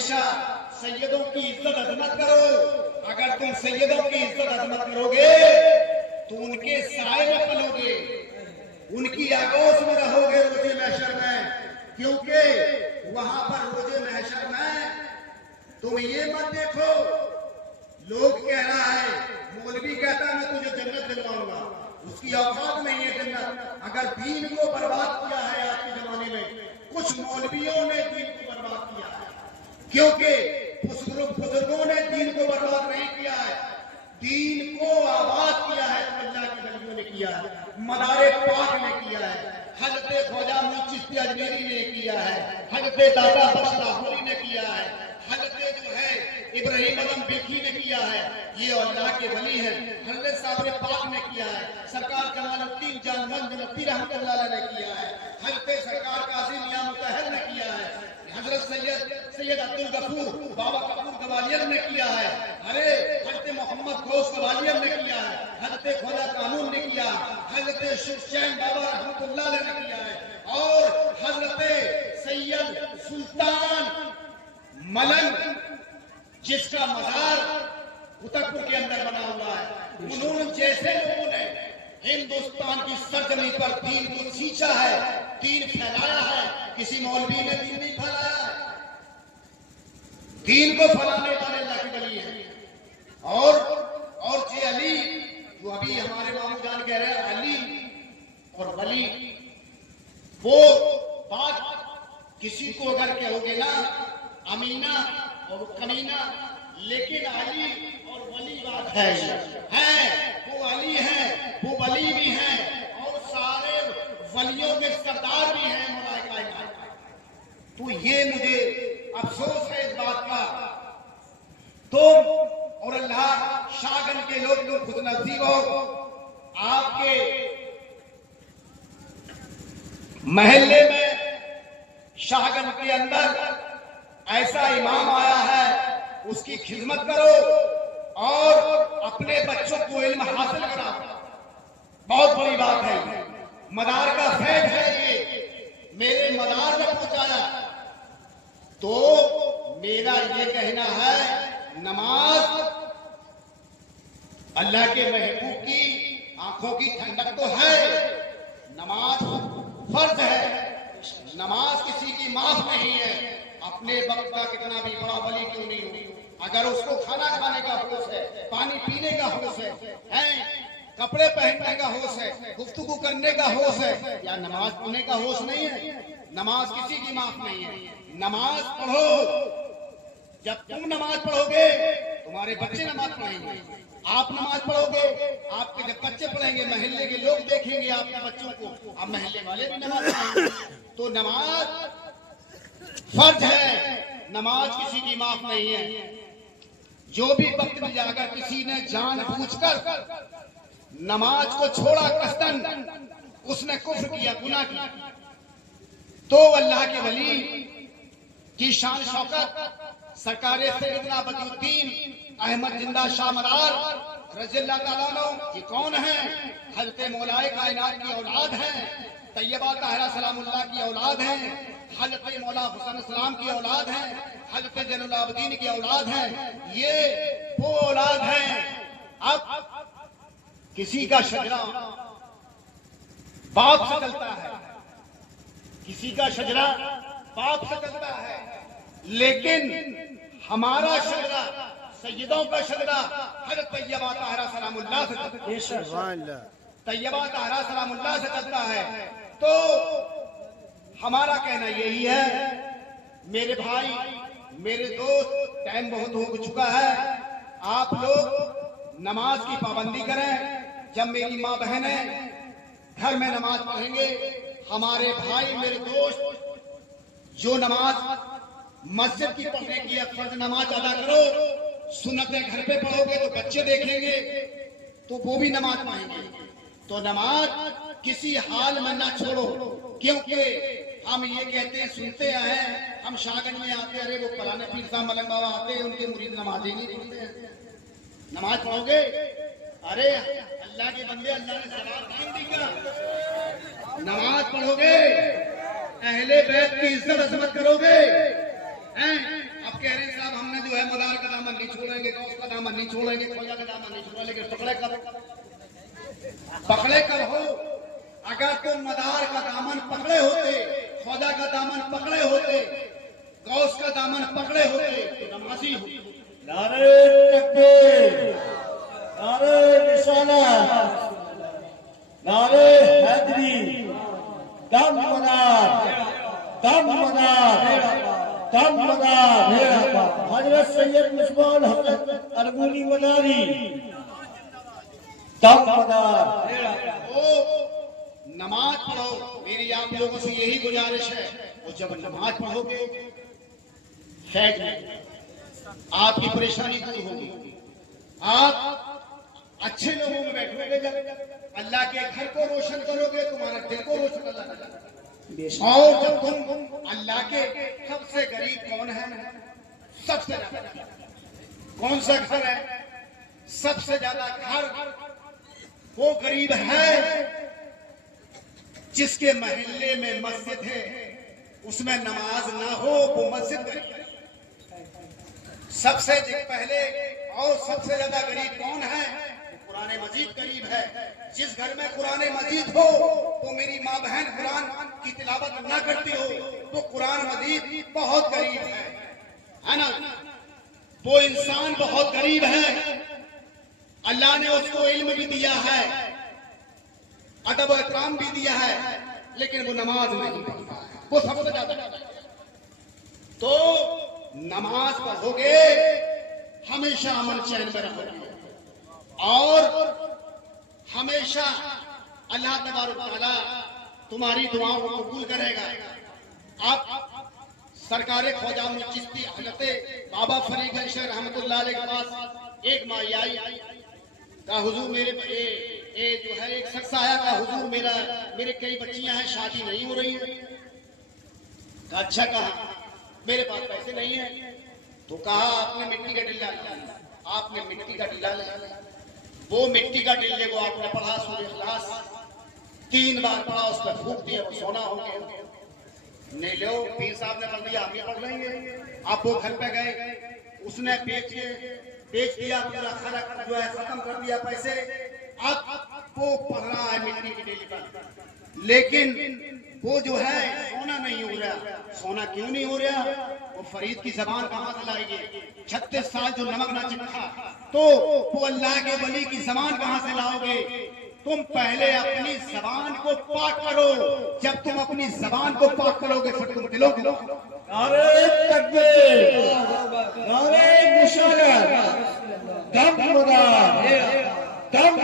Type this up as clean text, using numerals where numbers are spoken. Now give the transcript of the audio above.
हमेशा सैयदों की इज्जत अजमत करो। अगर तुम सैयदों की इज्जत अजमत करोगे तो उनके साए में पलोगे, उनकी आगोश में रहोगे रोजे महशर में। क्योंकि वहां पर रोजे महशर में तुम ये मत देखो लोग कह रहा है, मौलवी कहता है मैं तुझे जन्नत दिलवाऊंगा, उसकी औकात नहीं है जन्नत। अगर दीन को बर्बाद किया है आज के जमाने में, कुछ मौलवियों ने दीन को बर्बाद किया है, क्योंकि बुजुर्गों ने दीन को बर्बाद नहीं किया है, दीन को आबाद किया है तो अल्लाह के वलियों ने किया है, मदारे पाक ने किया है, हजरत ख्वाजा मुईनुद्दीन चिश्ती अजमेरी ने किया है, हजरत दाता बख्श लाहौरी ने किया है, हजरत जो है इब्राहिम आजम बेखी ने किया है, ये अल्लाह के वली हैं। हजरत साहब पाक ने किया है, सरकार कमालुद्दीन जानवंद नबी रहमतुल्लाह अलैह ने किया है, हजरत सरकार काज़ी मियां मुतहर ने किया है, हजरत सैयद अब्दुल गफूर बाबा कपूर गवालियर ने किया है, अरे हजरत मोहम्मद गौस गवालियर ने किया है, हजरत ख्वाजा कानून ने किया, हजरत शुरचैन बाबा रहमतुल्लाह अलैह ने किया है, और हजरत सैयद सुल्तान मलंग जिसका मजार उतरपुर के अंदर बना हुआ है, उन्होंने जैसे लोगों ने हिंदुस्तान की सरजमी पर दीन को सींचा है, दीन फैलाया है, किसी मौलवी ने दीन नहीं फैलाया है, दीन को फैलाने वाले अल्लाह के वली हैं। और जे अली जो अभी हमारे मामू जान कह रहे हैं, अली और वली, वो बात किसी को अगर कहोगे ना अमीना और कमीना, लेकिन अली और वली बात है वो अली है, वो वली भी है, और सारे वलियों के सरदार भी हैं मौलाए कायनात। तो ये मुझे अफसोस है इस बात का। तुम और अल्लाह शाहगंज के लोग तो खुद नसीब हो, आपके महल्ले में शाहगंज के अंदर ऐसा इमाम आया है, उसकी खिदमत करो और अपने बच्चों को इल्म हासिल कराओ, बहुत बड़ी बात है। मदार का फैज है ये, मेरे मदार में पहुंचाया, तो मेरा ये कहना है नमाज अल्लाह के महबूब की आंखों की ठंडक तो है, नमाज फर्ज है, नमाज किसी की माफ नहीं है। अपने वक्त का कितना भी बड़ा वली क्यों नहीं हो, अगर उसको खाना खाने का होश है, पानी पीने का होश है, कपड़े पहनने का होश है, गुफ्तगू करने का होश है, या नमाज पढ़ने का होश नहीं है? नमाज किसी की माफ नहीं है। नमाज पढ़ो, जब तुम नमाज पढ़ोगे तुम्हारे बच्चे नमाज पढ़ेंगे, आप नमाज पढ़ोगे, आपके जब बच्चे पढ़ेंगे महल्ले के लोग देखेंगे आपके बच्चों को, अब महल्ले वाले भी नमाज पढ़ेंगे। तो नमाज फर्ज है, नमाज किसी की माफ नहीं है। जो भी वक्त में जाकर किसी ने जानबूझकर नमाज को छोड़ा कसदन, उसने कुफ्र किया, गुनाह किया, तो अल्लाह के वली की शान शौकत सरकार सैयदना बदियुद्दीन अहमद जिंदा शाह मदार रज़ियल्लाहु ताला अन्हु, ये कौन है? हजरत मौलाए कायनात की औलाद है, तैयबा ताहिरा सलामुल्लाह की औलाद है, हजरत मौला हुसैन सलाम की औलाद है, हजरत जैनुल आबिदीन की औलाद है, ये वो औलाद है। अब किसी का शजरा बाप से चलता है, किसी का शजरा बाप से चलता है, लेकिन हमारा शजरा, सैयदों का शजरा हजरत तैयबा ताहिरा सलामुल्लाह से चलता है, तैयबा ताहिरा सलामुल्लाह से चलता है। तो हमारा कहना यही है, मेरे भाई, मेरे दोस्त, टाइम बहुत हो चुका है, आप लोग नमाज की पाबंदी करें। जब मेरी माँ बहनें घर में नमाज पढ़ेंगे, हमारे भाई मेरे दोस्त जो नमाज मस्जिद की पढ़ने की फर्ज नमाज अदा करो, सुन्नतें घर पे पढ़ोगे तो बच्चे देखेंगे तो वो भी नमाज पढ़ेंगे। तो नमाज किसी हाल में ना छोड़ो, क्योंकि हम ये कहते हैं, सुनते हैं, हम शाहगंज में आते, अरे वो फलाने पीर साहब मलंग बाबा आते हैं, उनके मुरीद नमाज ही नहीं पढ़ते हैं। नमाज पढ़ोगे, अरे अल्लाह के बंदे, अल्लाह ने सवाब नहीं दिया, नमाज पढ़ोगे, अहले बैत की इज्जत अजमत करोगे, हैं? अब कह छोड़ेंगे, गौस का दामन नहीं छोड़ेंगे, ख्वाजा का दामन नहीं छोड़ेंगे, लेकिन पकड़े कब हो? अगर तुम मदार का दामन पकड़े होते, ख्वाजा का दामन पकड़े होते, गौस का दामन पकड़े होते तो नमाजी हो। नारे तकबीर, नारे रिसालत, नारे हैदरी, दम मदार, दम मदार, दम मदार। हजरत सैयद मुस्मान हजरत अरगुनी मदारी, दम मदार। नमाज पढ़ो, मेरी आप लोगों से यही गुजारिश है। और जब नमाज पढ़ोगे खैर आपकी परेशानी दूर होगी, आप अच्छे लोगों में बैठोगे, जब अल्लाह के घर को रोशन करोगे, तुम्हारा दिल को रोशन अल्लाह करेगा। और जब तुम अल्लाह के सबसे गरीब कौन है? सबसे ज्यादा कौन सा घर है? सबसे ज्यादा घर वो गरीब है जिसके महल्ले में मस्जिद है, उसमें नमाज ना हो, वो मस्जिद गरीब है। सबसे पहले और सबसे ज्यादा गरीब कौन है? कुरान मजीद गरीब है। जिस घर में कुरान मजीद हो, वो मेरी माँ बहन कुरान की तिलावत ना करती हो, तो कुरान मजीद बहुत गरीब है ना? वो इंसान बहुत गरीब है। अल्लाह ने उसको इल्म भी दिया है, अदब इकराम भी दिया है, लेकिन वो नमाज नहीं पढ़ता है, वो सबसे ज्यादा। तो नमाज पढ़ोगे हमेशा अमन चैन में रहोगे और हमेशा अल्लाह तबारक तआला तुम्हारी दुआओं को कबूल करेगा। आप सरकार ख्वाजा चिश्ती हजरत बाबा फरीद अली शेख रहमतुल्लाह अलैह के पास एक माई आई का हुजूर मेरे ये जो है एक शख्स आया का हुजूर मेरे कई बच्चियां हैं, शादी नहीं हो रही है। अच्छा कहा मेरे पास पैसे नहीं है, तो कहा आपने मिट्टी का डिल्ला लिया। आपने मिट्टी का डिल्ला लिया, वो मिट्टी का डिल्ले को आपने पढ़ा सूरह इखलास 3 बार पढ़ा, उस पर फूंक दिया, वो सोना हो गया। नहीं लो पीर साहब ने पढ़ दिया, आप ये पढ़ लेंगे। आप वो घर पे गए, उसने बेच दिया, पूरा खर्च जो है खत्म कर दिया पैसे। अब वो पढ़ रहा है मिट्टी की डिल्ली पर, लेकिन वो जो है सोना नहीं हो रहा। सोना क्यों नहीं हो रहा? वो फरीद की जबान कहां से लाएगी? 36 साल जो नमक ना चिखा, तो वो अल्लाह के वली की जबान कहां से लाओगे? तुम पहले अपनी जबान को पाक करो। जब तुम अपनी जबान को पाक करोगे फिर तुम दिलो। नारे तकबीर, नारे रिसालत, दम मदार, दम